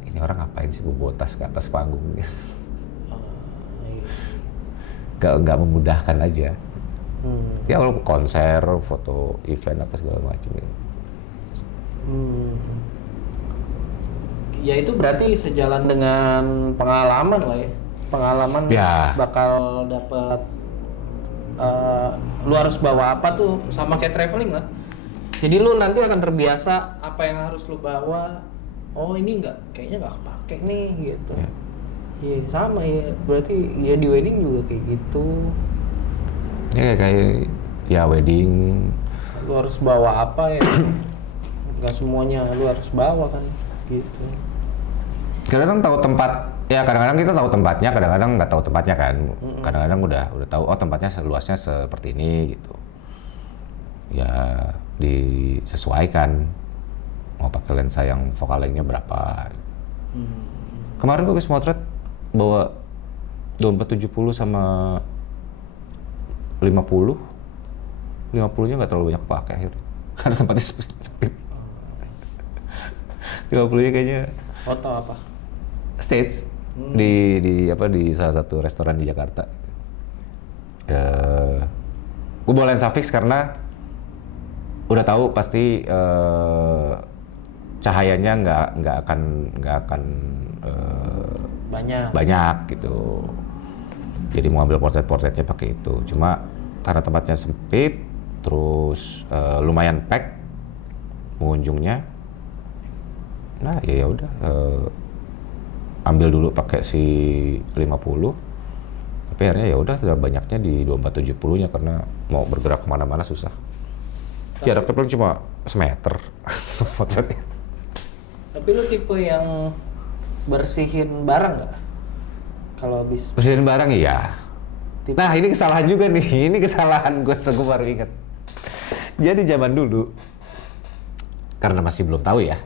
ini orang ngapain sih bawa tas ke atas panggung? Gak memudahkan aja. Ya kalau konser, foto event apa segala macam ya. Ya itu berarti sejalan dengan pengalaman lah ya. Pengalaman ya. Bakal dapat lu harus bawa apa tuh, sama kayak traveling lah. Jadi lu nanti akan terbiasa apa yang harus lu bawa. Oh ini kayaknya nggak kepake nih gitu. Iya sama ya. Berarti ya di wedding juga kayak gitu. Ya kayak ya wedding. Lu harus bawa apa ya? Nggak semuanya lu harus bawa kan gitu. Kadang-kadang tahu tempat. Ya kadang-kadang kita tahu tempatnya, kadang-kadang nggak tahu tempatnya kan. Kadang-kadang udah tahu oh tempatnya luasnya seperti ini gitu. ya disesuaikan mau pakai lensa yang focal length-nya berapa. Kemarin gue habis motret bawa 2470 sama 50 50-nya nggak terlalu banyak pakai akhirnya karena tempatnya sempit. 50-nya kayaknya Foto apa? stage di salah satu restoran di Jakarta. Gue bawa lensa fix karena udah tahu pasti cahayanya nggak akan banyak gitu. Jadi mau ambil portretnya pakai itu. Cuma karena tempatnya sempit, terus lumayan pack pengunjungnya. Nah ya udah ambil dulu pakai si 50. Tapi akhirnya ya udah banyaknya di 2470-nya karena mau bergerak kemana-mana susah. Jaraknya paling cuma semeter potretnya. Tapi lu tipe yang bersihin barang nggak? Kalau habis Bersihin barang iya. Tipe. Nah ini kesalahan juga nih, ini kesalahan gue baru ingat. Jadi zaman dulu, karena masih belum tahu ya,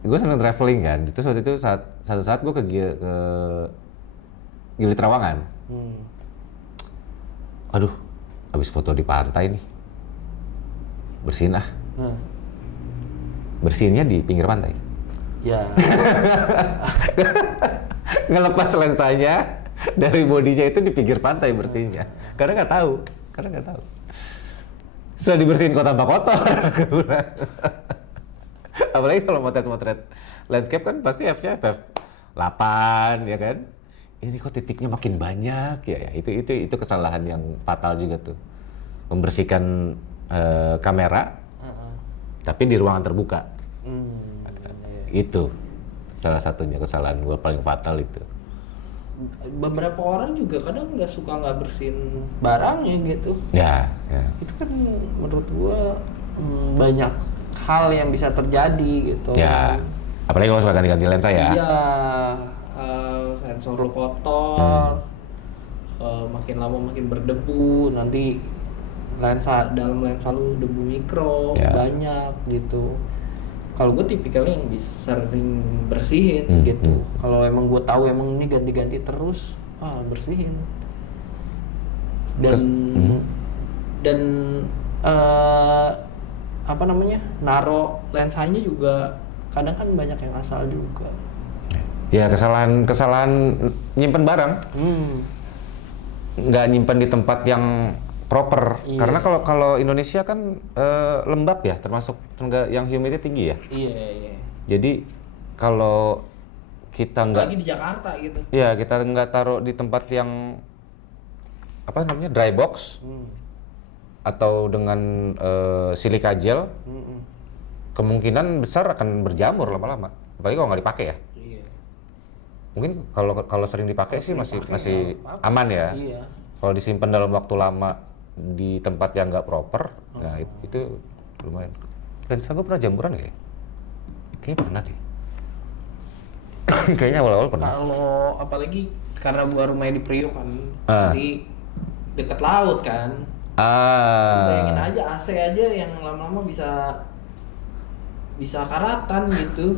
gue seneng traveling kan. Itu waktu itu satu saat gue ke Gili Trawangan. Aduh, habis foto di pantai nih, bersihin ah. Bersihinnya di pinggir pantai. Ya. Ngelepas lensanya dari bodinya itu di pinggir pantai bersihnya. Karena nggak tahu. Setelah dibersihin kok tambah kotor. Apalagi kalau motret landscape kan pasti F-nya F8 ya kan. Ini kok titiknya makin banyak ya. Itu kesalahan yang fatal juga tuh. Membersihkan kamera tapi di ruangan terbuka. Itu salah satunya kesalahan gue paling fatal itu. Beberapa orang juga kadang nggak bersihin barangnya gitu. Ya. Itu kan menurut gua banyak hal yang bisa terjadi gitu. Ya, apalagi kalau suka ganti-ganti lensa ya. Iya, sensor lu kotor, makin lama makin berdebu, nanti dalam lensa lu debu mikro banyak gitu. Kalau gue tipikalnya yang bisa sering bersihin gitu. Kalau emang gue tahu emang ini ganti-ganti terus, bersihin. Dan apa namanya, naro lensanya juga kadang kan banyak yang asal juga. Ya kesalahan nyimpen barang, nggak nyimpen di tempat yang proper. Iya. Karena kalau Indonesia kan lembab ya, termasuk yang humidity tinggi ya. Iya. Jadi kalau kita nggak lagi di Jakarta gitu. Ya kita nggak taruh di tempat yang apa namanya dry box atau dengan silika gel, kemungkinan besar akan berjamur lama-lama. Apalagi kalau nggak dipakai ya. Iya. Mungkin kalau sering dipakai sih masih aman ya. Iya. Kalau disimpan dalam waktu lama di tempat yang nggak proper, nah itu lumayan. Lensa gue pernah jamuran nggak ya? Kayaknya pernah deh. Kayaknya awal-awal pernah. Kalau apalagi karena gua rumahnya di Priok kan, jadi dekat laut kan. Bayangin aja AC aja yang lama-lama bisa karatan gitu.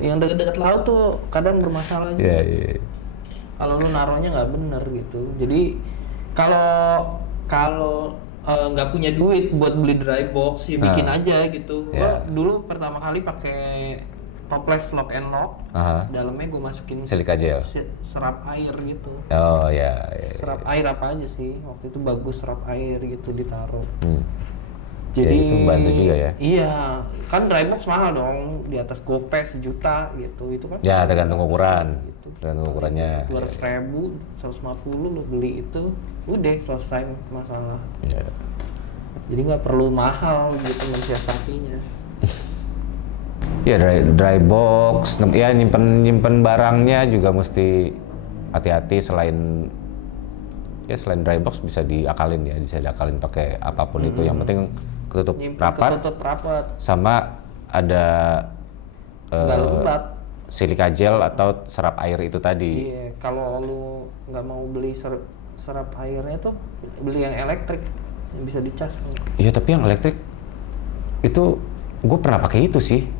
Yang dekat-dekat laut tuh kadang bermasalah juga. Iya. Kalau lu naruhnya nggak bener gitu. Jadi kalau nggak punya duit buat beli dry box ya bikin aja gitu. Gua dulu pertama kali pakai toples lock and lock. Dalamnya gue masukin silika gel, serap air gitu. Oh ya. Serap air apa aja sih? Waktu itu bagus serap air gitu ditaruh. Jadi ya, itu membantu juga ya. Iya, kan dry box mahal dong, di atas GoPay 1 juta gitu. Itu kan ya tergantung ukuran. Gitu. Tergantung ukurannya. 200.000, 150 lu beli itu, udah selesai masalah. Ya. Jadi nggak perlu mahal gitu mensiasatinya. Ya dry box, ya nyimpen barangnya juga mesti hati-hati. Selain dry box bisa diakalin pakai apapun itu. Yang penting ketutup rapat. Sama ada silika gel atau serap air itu tadi. Iya, kalau lu nggak mau beli serap airnya tuh beli yang elektrik yang bisa dicas. Iya, tapi yang elektrik itu gue pernah pakai itu sih.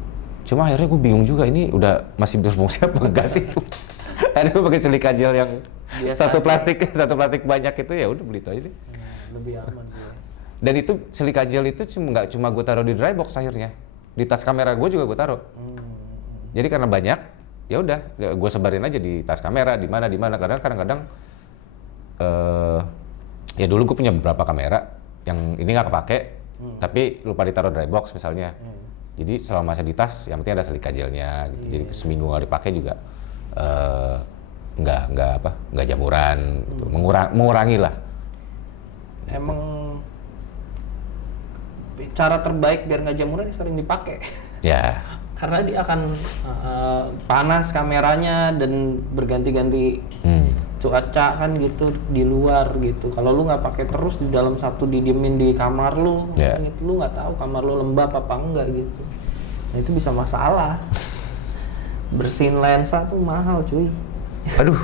Cuma akhirnya gue bingung juga, ini udah masih berfungsi apa enggak sih? Akhirnya gue pakai silika gel yang Biasa satu plastik banyak itu, ya udah beli itu aja deh. Lebih aman sih. Dan itu silika gel itu nggak cuma gue taruh di dry box, akhirnya di tas kamera gue juga gue taruh. Jadi karena banyak, ya udah gue sebarin aja di tas kamera, di mana. Karena kadang-kadang ya dulu gue punya beberapa kamera yang ini nggak kepake, tapi lupa ditaruh dry box misalnya. Jadi selama masih di tas, yang penting ada silika gelnya. Gitu. Jadi seminggu nggak dipakai juga nggak jamuran, gitu. Mengurangi lah. Emang cara terbaik biar nggak jamuran sering dipakai. Ya. Karena dia akan panas kameranya dan berganti-ganti cuaca kan gitu di luar gitu. Kalau lu nggak pakai terus di dalam satu didiemin di kamar lu, gitu, lu nggak tahu kamar lu lembab apa enggak gitu. Nah itu bisa masalah. Bersihin lensa tuh mahal cuy. Aduh,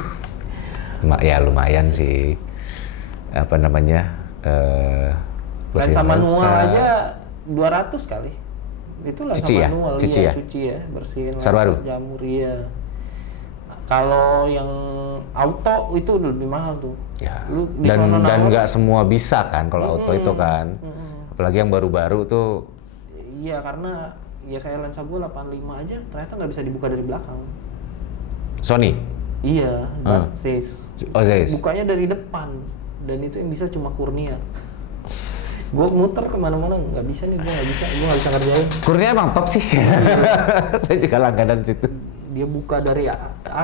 ya lumayan sih. Apa namanya? Lensa manual aja 200 kali. Itu lensa cuci manual, cuci ya? Cuci ya, bersihin Besar baru? jamur ya. Kalau yang auto itu lebih mahal tuh. Ya. Lu Dan nggak semua bisa kan kalau auto itu kan. Apalagi yang baru-baru tuh. Iya, karena ya kayak lensa gua 85 aja ternyata nggak bisa dibuka dari belakang. Sony? Iya, Zeiss. Oh, Zeiss. Bukanya dari depan, dan itu yang bisa cuma Kurnia. Gue muter kemana-mana nggak bisa nih, gue nggak bisa ngerjain. Kurnia emang top sih. Saya juga langganan situ. Dia buka dari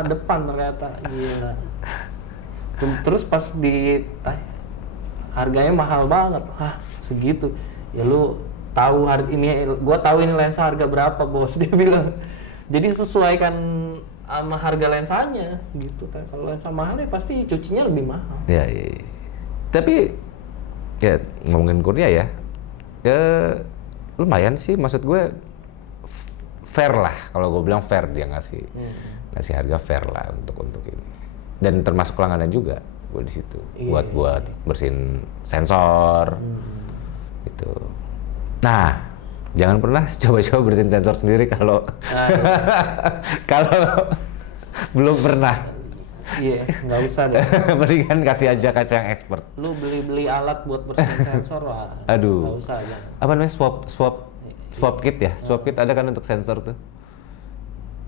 depan ternyata, gila. Terus pas harganya mahal banget, segitu. Ya lu tahu gue tahu ini lensa harga berapa bos, dia bilang. Jadi sesuaikan sama harga lensanya gitu. Kalau lensa mahal ya pasti cucinya lebih mahal. Ya. Tapi ya ngomongin Kurnia ya lumayan sih, maksud gue fair lah, kalau gue bilang fair, dia ngasih harga fair lah untuk ini, dan termasuk langganan juga gue di situ buat bersihin sensor gitu. Nah, jangan pernah coba-coba bersihin sensor sendiri kalau kalau belum pernah. Iya, nggak usah deh. Mendingan kasih aja kaca yang expert. Lu beli alat buat bersihin sensor lah. Aduh. Nggak usah aja. Apa namanya, swap kit ya? Swap kit ada kan untuk sensor tuh.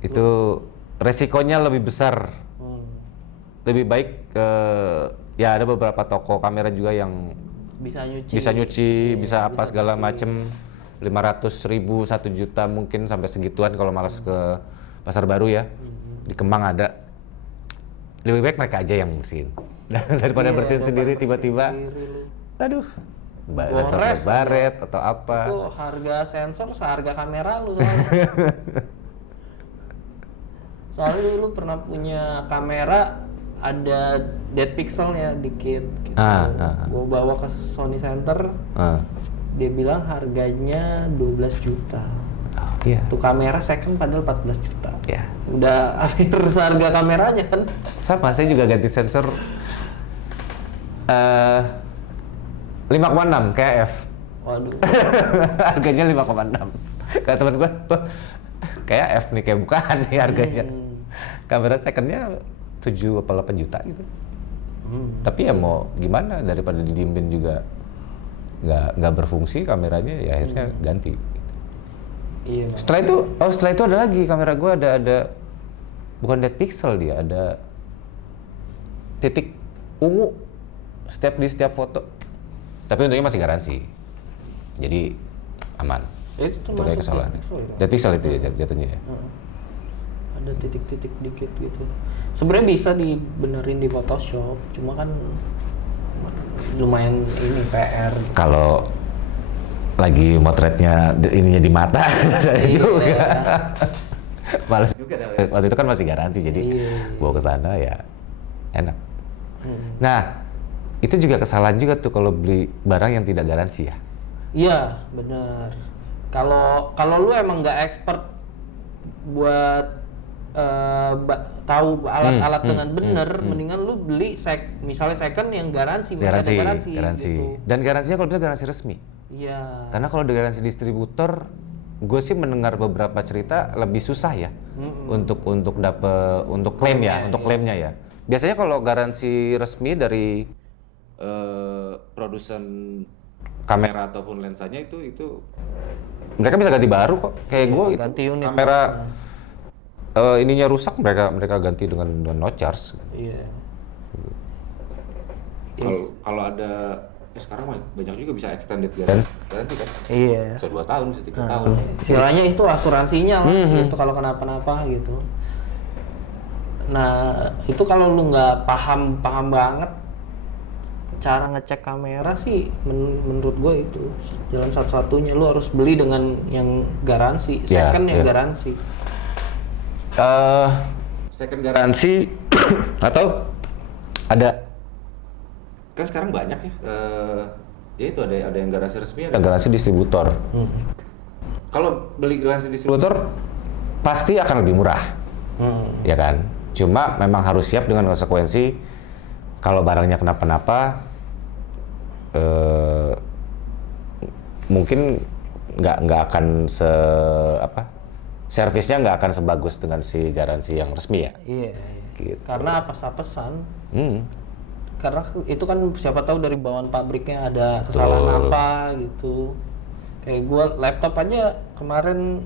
Itu resikonya lebih besar. Lebih baik ya ada beberapa toko kamera juga yang bisa nyuci, bisa apa segala macem. 500.000, 1 juta mungkin sampai segituan kalau malas ke Pasar Baru ya. Di Kemang ada. Lebih baik mereka aja yang bersihin daripada bersihin sendiri tiba-tiba. Aduh, sensor baret atau apa. Itu harga sensor seharga kamera lu soalnya. Soalnya lu pernah punya kamera ada dead pixelnya dikit gitu. Gua bawa ke Sony Center. Dia bilang harganya 12 juta. Iya. Tuh kamera second padahal 14 juta. Iya. Udah hampir seharga kameranya kan. Sama, saya juga ganti sensor 5,6 kayak F. Waduh. Harganya 5,6. Kata teman gue, kayak F nih, kayak bukan nih harganya. Kamera secondnya 7 apa 8 juta gitu. Tapi ya mau gimana, daripada didiemin juga nggak berfungsi kameranya, ya akhirnya ganti. Iya. Setelah itu ada lagi kamera gue, ada bukan dead pixel, dia ada titik ungu di setiap foto. Tapi untungnya masih garansi, jadi aman. Itu kayak kesalahan. Dead pixel itu ya jatuhnya ya. Ada titik-titik dikit gitu. Sebenarnya bisa dibenerin di Photoshop, cuma kan lumayan ini PR. Kalau lagi motretnya ininya di mata, saya juga males juga. Waktu itu kan masih garansi, jadi bawa ke sana ya enak. Nah, itu juga kesalahan juga tuh kalau beli barang yang tidak garansi ya. Iya, benar. Kalau lu emang nggak expert buat tahu alat-alat dengan bener, mendingan lu beli misalnya second yang garansi, masih ada garansi gitu. Dan garansinya kalau bisa garansi resmi. Iya. Karena kalau di garansi distributor, gue sih mendengar beberapa cerita lebih susah ya untuk klaim ya, untuk klaimnya ya. Biasanya kalau garansi resmi dari produsen kamera ataupun lensanya itu mereka bisa ganti baru kok. Kayak gue ganti unit kamera ininya rusak, mereka ganti dengan no charge. Iya. Kalau ada sekarang banyak juga bisa extended garanti kan. Iya. Bisa 2 tahun, bisa 3 tahun. Istilahnya itu asuransinya lah gitu kalau kenapa-napa gitu. Nah, itu kalau lu nggak paham banget cara ngecek kamera sih, menurut gue itu jalan satu-satunya. Lu harus beli dengan yang garansi, second yang garansi. Second garansi atau ada kan sekarang banyak ya. Ya itu ada yang garansi resmi, ada garansi distributor. Kalau beli garansi distributor pasti akan lebih murah, ya kan? Cuma memang harus siap dengan konsekuensi kalau barangnya kenapa-napa, mungkin nggak akan servisnya nggak akan sebagus dengan si garansi yang resmi ya. Iya. Gitu. Karena apes-apesan. Karena itu kan siapa tahu dari bawaan pabriknya ada kesalahan apa gitu. Kayak gue laptop aja kemarin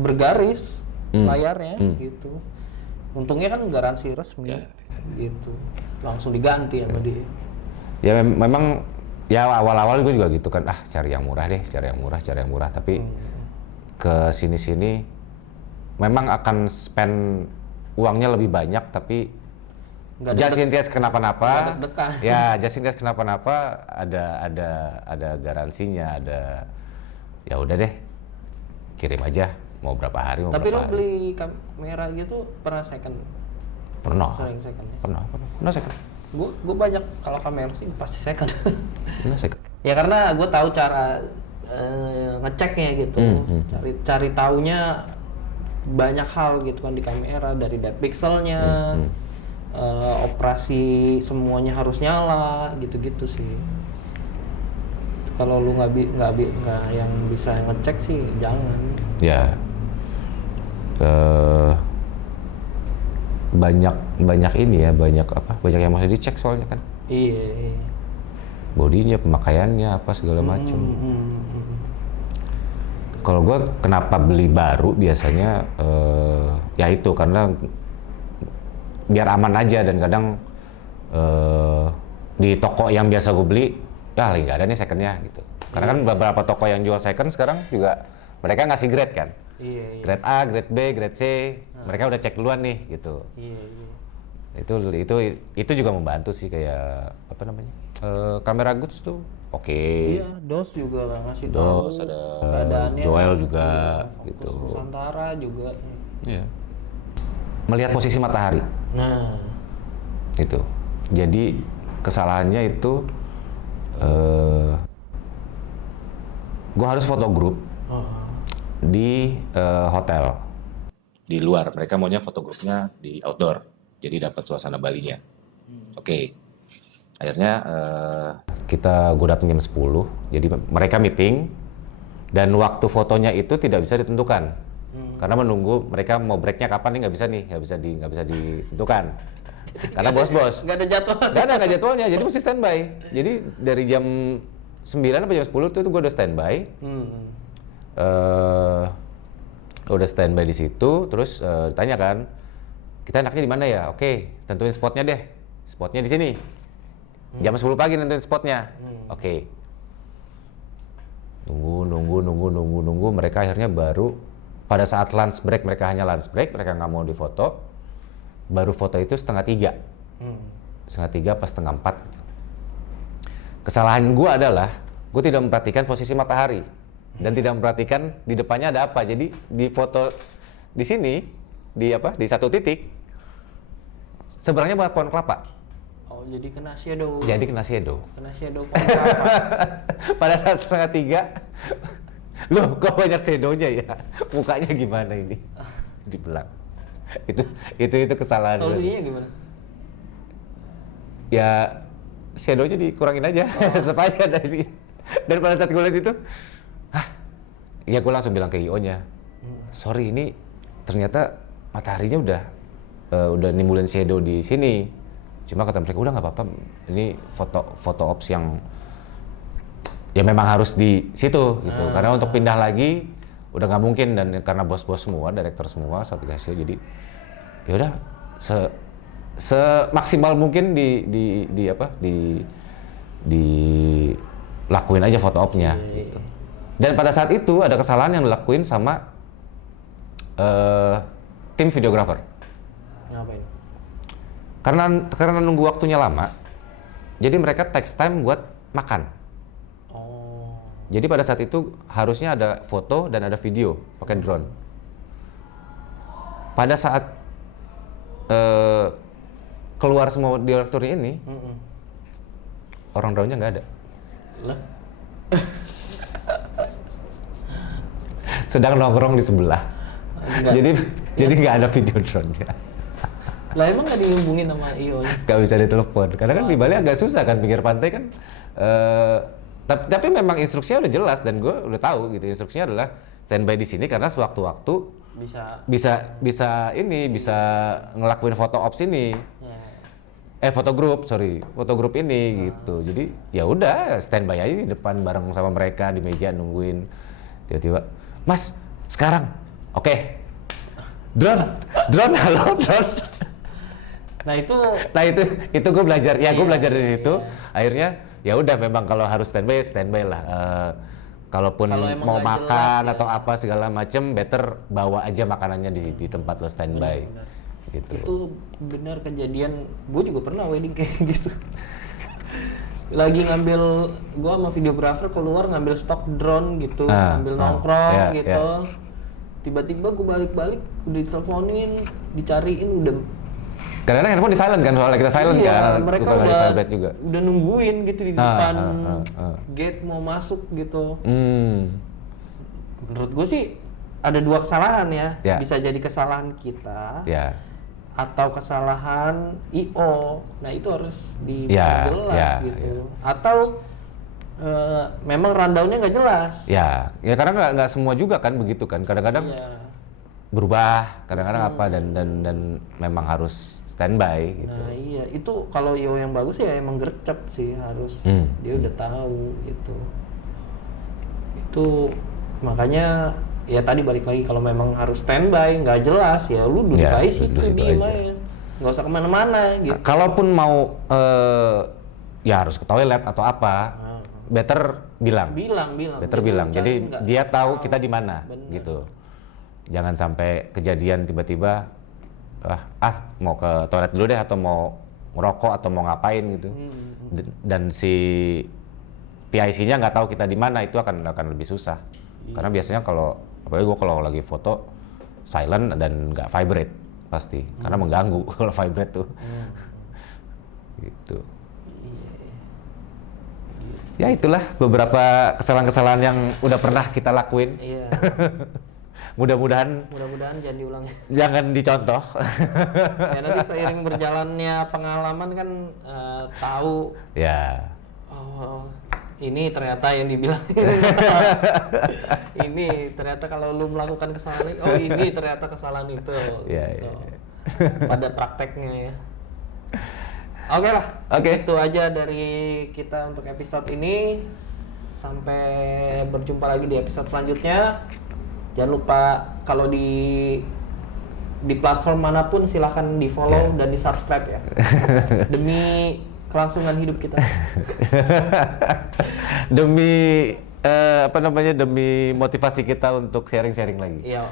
bergaris layarnya gitu. Untungnya kan garansi resmi gitu. Langsung diganti sama dia. Ya memang ya awal-awal gue juga gitu kan, cari yang murah deh, cari yang murah. Tapi ke sini-sini memang akan spend uangnya lebih banyak, tapi just in case kenapa-napa, ya just in case kenapa-napa ada garansinya, ada ya udah deh kirim aja mau berapa hari mau tapi berapa lo beli kamera gitu pernah second? Pernah. Sering second ya? Pernah second. Gue banyak kalau kamera sih pasti second. Pernah second. Ya karena gue tahu cara ngeceknya gitu, cari taunya banyak hal gitu kan di kamera, dari depth pixelnya, operasi semuanya harus nyala gitu-gitu sih. Kalau lu nggak yang bisa ngecek sih jangan. Ya. Banyak ini ya, banyak yang mesti dicek soalnya kan. Iya. Bodinya, pemakaiannya, apa segala macam. Kalau gue kenapa beli baru biasanya ya itu karena biar aman aja, dan kadang di toko yang biasa gue beli lagi nggak ada nih secondnya gitu. Karena kan beberapa toko yang jual second sekarang juga mereka ngasih grade kan. Iya. Grade A, grade B, grade C, mereka udah cek duluan nih gitu. Iya. Itu juga membantu sih, kayak apa namanya, kamera goods tuh oke. Iya, DOS juga ngasih tahu. DOS ada, keadaannya. Joel juga gitu. gitu. Nusantara juga. Iya. Melihat posisi matahari. Nah, itu. Jadi kesalahannya itu gua harus foto grup di hotel. Di luar, mereka maunya foto grupnya di outdoor, jadi dapat suasana Balinya. Oke. Akhirnya gue datang jam 10, jadi mereka meeting, dan waktu fotonya itu tidak bisa ditentukan. Karena menunggu mereka mau breaknya kapan nih, nggak bisa ditentukan. Karena bos-bos. Nggak ada jadwal. Nggak ada jadwalnya, jadi mesti standby. Jadi dari jam 9 sampai jam 10 itu gue udah standby. Udah standby di situ, terus ditanya kan, kita enaknya di mana ya? Oke, tentuin spotnya deh. Spotnya di sini. Jam 10 pagi nentuin spotnya. Oke. Nunggu. Mereka akhirnya baru pada saat lunch break, mereka hanya lunch break, mereka nggak mau difoto. Baru foto itu 2:30. 2:30 pas 3:30 gitu. Kesalahan gue adalah gue tidak memperhatikan posisi matahari dan tidak memperhatikan di depannya ada apa. Jadi di foto di sini di satu titik sebenarnya banyak pohon kelapa. Oh, jadi kena shadow. Kena shadow pohon kelapa. Pada saat 2:30, loh kok banyak shadownya ya? Mukanya gimana ini? Dibelang. itu kesalahan. Solusinya gimana? Ya shadow-nya dikurangin aja, tetap aja dari. Dan pada saat gue lihat itu, ya gue langsung bilang ke IO-nya, sorry ini ternyata mataharinya udah nimbulin shadow di sini. Cuma kata mereka udah nggak apa-apa, ini foto ops yang ya memang harus di situ gitu. Karena untuk pindah lagi udah nggak mungkin, dan karena bos-bos semua, direktur semua satu hasil, jadi ya udah semaksimal mungkin dilakuin aja foto opnya gitu. Dan pada saat itu ada kesalahan yang dilakuin sama tim videographer. Ngapain? Karena nunggu waktunya lama, jadi mereka takes time buat makan. Oh. Jadi pada saat itu harusnya ada foto dan ada video pakai drone. Pada saat keluar semua direkturnya ini, orang drone-nya nggak ada. Lah? Sedang nongkrong di sebelah. Enggak. Jadi nggak ada video drone-nya. Lah emang nggak dihubungin sama IO-nya? Nggak bisa ditelepon, karena kan di Bali agak susah kan, pinggir pantai kan. Tapi memang instruksinya udah jelas dan gue udah tahu gitu, instruksinya adalah standby di sini karena sewaktu-waktu bisa ngelakuin foto ops ini. Foto grup ini gitu. Jadi ya udah standby aja di depan bareng sama mereka di meja nungguin. Tiba-tiba, Mas, sekarang, oke. Drone, halo drone. Nah itu gue belajar, gue belajar dari situ. Akhirnya ya udah, memang kalau harus standby lah. Kalaupun mau makan atau apa segala macem, better bawa aja makanannya di tempat lo standby. Benar. Gitu. Itu benar kejadian, gue juga pernah wedding kayak gitu. Lagi gue sama videographer keluar ngambil stok drone gitu, sambil nongkrong gitu. Tiba-tiba gue balik-balik, udah diteleponin, dicariin, udah. Kadang-kadang handphone di silent kan, soalnya kita silent kan. Mereka udah nungguin gitu di depan gate mau masuk gitu. Menurut gue sih ada dua kesalahan ya. Bisa jadi kesalahan kita atau kesalahan IO. Nah itu harus diperjelas gitu. Atau memang rundown-nya nggak jelas. Ya karena nggak semua juga kan begitu kan. Kadang-kadang berubah, kadang-kadang apa dan memang harus standby gitu. Nah iya, itu kalau IO yang bagus ya emang gercep sih, harus dia udah tahu itu. Itu makanya ya tadi balik lagi, kalau memang harus standby nggak jelas ya lu duduk aja situ diem aja, nggak usah kemana-mana gitu. Kalaupun mau ya harus ke toilet atau apa, better bilang. Better bilang. Jadi dia tahu kita di mana gitu. Jangan sampai kejadian tiba-tiba mau ke toilet dulu deh, atau mau ngerokok atau mau ngapain gitu. Dan si PIC-nya nggak tahu kita di mana, itu akan lebih susah. Karena biasanya apalagi gue kalau lagi foto silent dan nggak vibrate pasti, karena mengganggu kalau vibrate tuh. Gitu. Ya itulah beberapa kesalahan-kesalahan yang udah pernah kita lakuin. Iya. Mudah-mudahan jangan diulang. Jangan dicontoh. Ya nanti seiring berjalannya pengalaman kan tahu. Ya. Oh, ini ternyata yang dibilang. Ini ternyata kalau lu melakukan kesalahan. Oh ini ternyata kesalahan itu. Ya. Pada prakteknya ya. Oke lah. Itu aja dari kita untuk episode ini. Sampai berjumpa lagi di episode selanjutnya. Jangan lupa kalau di platform manapun silahkan di follow dan di subscribe ya, demi kelangsungan hidup kita. Demi demi motivasi kita untuk sharing lagi. Iya.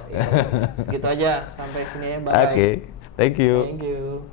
Segitu aja, sampai sini ya, bye. Oke, thank you. Thank you.